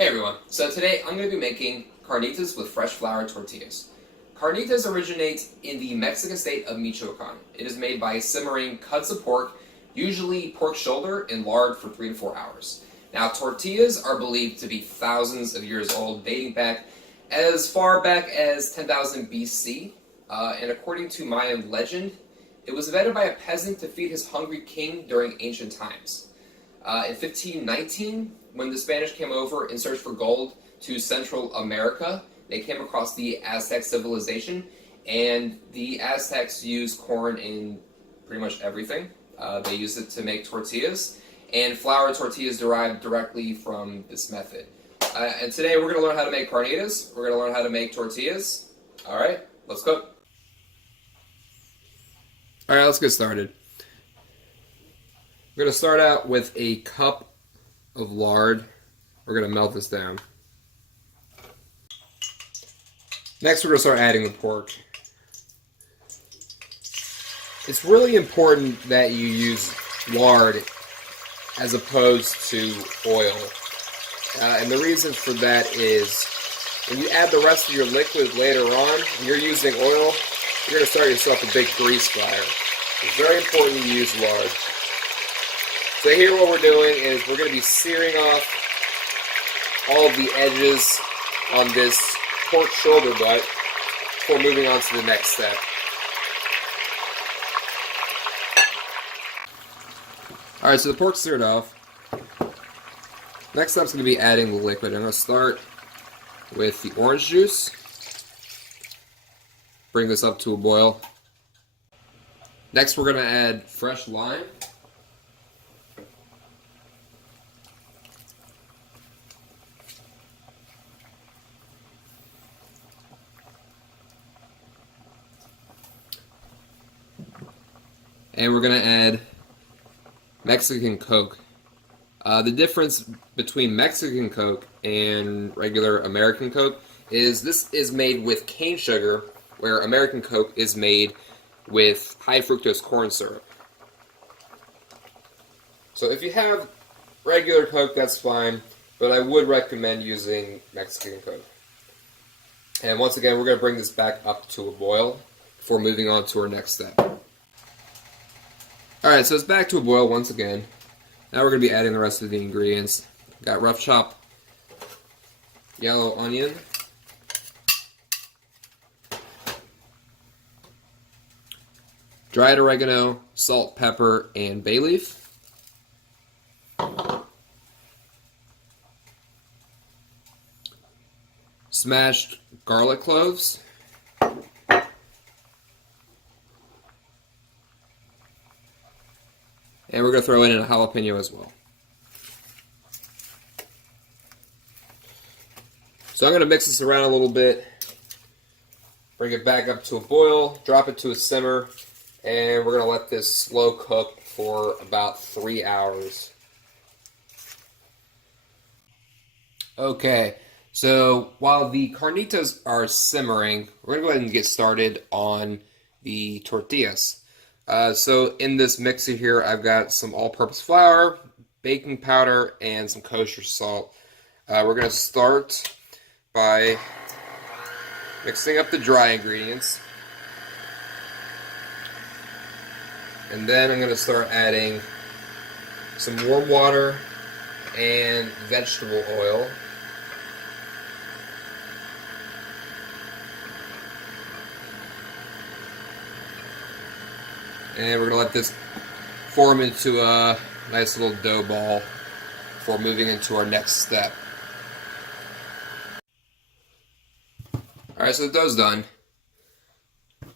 Hey everyone, so today I'm going to be making carnitas with fresh flour tortillas. Carnitas originate in the Mexican state of Michoacan. It is made by simmering cuts of pork, usually pork shoulder, in lard for 3 to 4 hours. Now tortillas are believed to be thousands of years old, dating back as far back as 10,000 BC, and according to Mayan legend, it was invented by a peasant to feed his hungry king during ancient times. In 1519, when the Spanish came over in search for gold to Central America, they came across the Aztec civilization, and the Aztecs used corn in pretty much everything. They used it to make tortillas, and flour tortillas derived directly from this method. And today we're going to learn how to make carnitas. We're going to learn how to make tortillas. Alright, let's cook. Alright, let's get started. We're going to start out with a cup of lard. We're going to melt this down. Next, we're going to start adding the pork. It's really important that you use lard as opposed to oil. And the reason for that is when you add the rest of your liquid later on, and you're using oil, you're going to start yourself a big grease fire. It's very important you use lard. So here what we're doing is we're going to be searing off all of the edges on this pork shoulder butt before moving on to the next step. Alright, so the pork's seared off. Next step's going to be adding the liquid. I'm going to start with the orange juice. Bring this up to a boil. Next we're going to add fresh lime. And we're going to add Mexican Coke. The difference between Mexican Coke and regular American Coke is this is made with cane sugar, where American Coke is made with high fructose corn syrup. So if you have regular Coke, that's fine, but I would recommend using Mexican Coke. And once again, we're going to bring this back up to a boil before moving on to our next step. Alright, so it's back to a boil once again. Now we're going to be adding the rest of the ingredients. Got rough chopped yellow onion, dried oregano, salt, pepper, and bay leaf. Smashed garlic cloves. And we're going to throw in a jalapeno as well. So I'm going to mix this around a little bit, bring it back up to a boil, drop it to a simmer, and we're going to let this slow cook for about 3 hours. Okay, so while the carnitas are simmering, we're going to go ahead and get started on the tortillas. So in this mixer here, I've got some all-purpose flour, baking powder, and some kosher salt. We're going to start by mixing up the dry ingredients. And then I'm going to start adding some warm water and vegetable oil. And we're going to let this form into a nice little dough ball before moving into our next step. Alright, so the dough's done.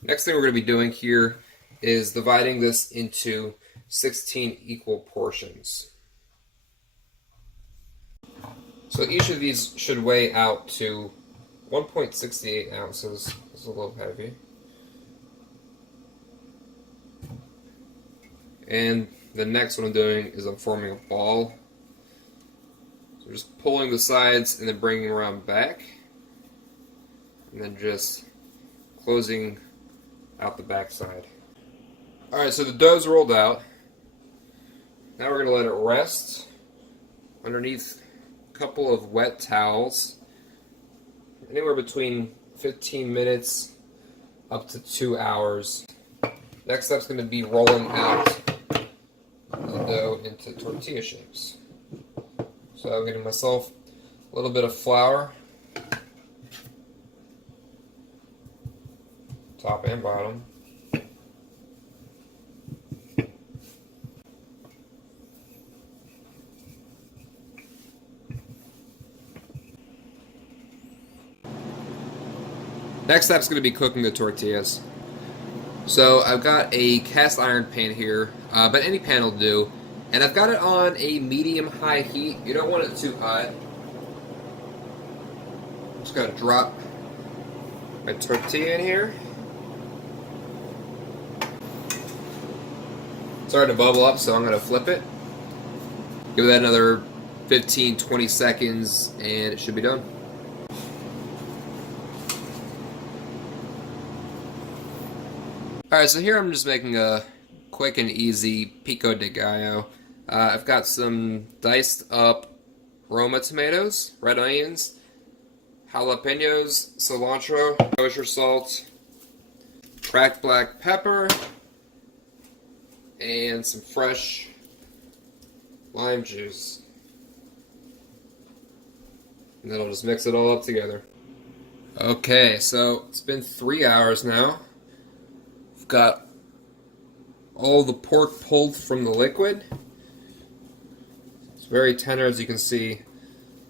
Next thing we're going to be doing here is dividing this into 16 equal portions. So each of these should weigh out to 1.68 ounces. It's a little heavy. And the next one I'm doing is I'm forming a ball. So just pulling the sides and then bringing around back. And then just closing out the back side. Alright, so the dough's rolled out. Now we're going to let it rest underneath couple of wet towels, anywhere between 15 minutes up to 2 hours. Next step's going to be rolling out the dough into tortilla shapes. So I'm getting myself a little bit of flour, top and bottom. Next step's going to be cooking the tortillas. So I've got a cast iron pan here, but any pan will do. And I've got it on a medium-high heat. You don't want it too hot. Just got to drop my tortilla in here. It's starting to bubble up, so I'm going to flip it. Give that another 15-20 seconds, and it should be done. Alright, so here I'm just making a quick and easy pico de gallo. I've got some diced up Roma tomatoes, red onions, jalapenos, cilantro, kosher salt, cracked black pepper, and some fresh lime juice. And then I'll just mix it all up together. Okay, so it's been 3 hours now. I've got all the pork pulled from the liquid. It's very tender, as you can see.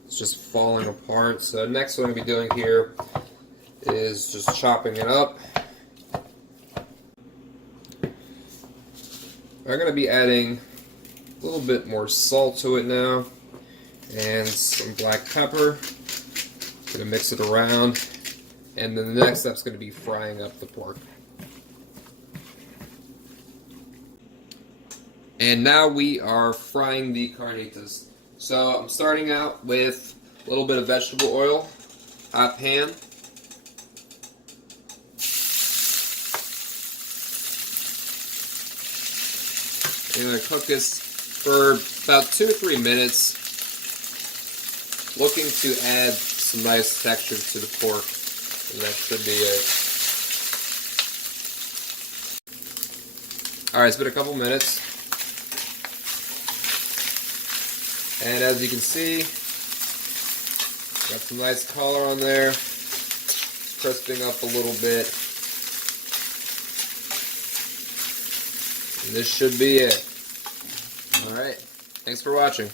It's just falling apart. So next what I'm going to be doing here is just chopping it up. I'm going to be adding a little bit more salt to it now, and some black pepper. Going to mix it around, and then the next step is going to be frying up the pork. And now we are frying the carnitas. So I'm starting out with a little bit of vegetable oil, hot pan. I'm going to cook this for about 2 to 3 minutes, looking to add some nice texture to the pork, and that should be it. Alright, it's been a couple minutes. And as you can see, got some nice color on there, crisping up a little bit. And this should be it. Alright, thanks for watching.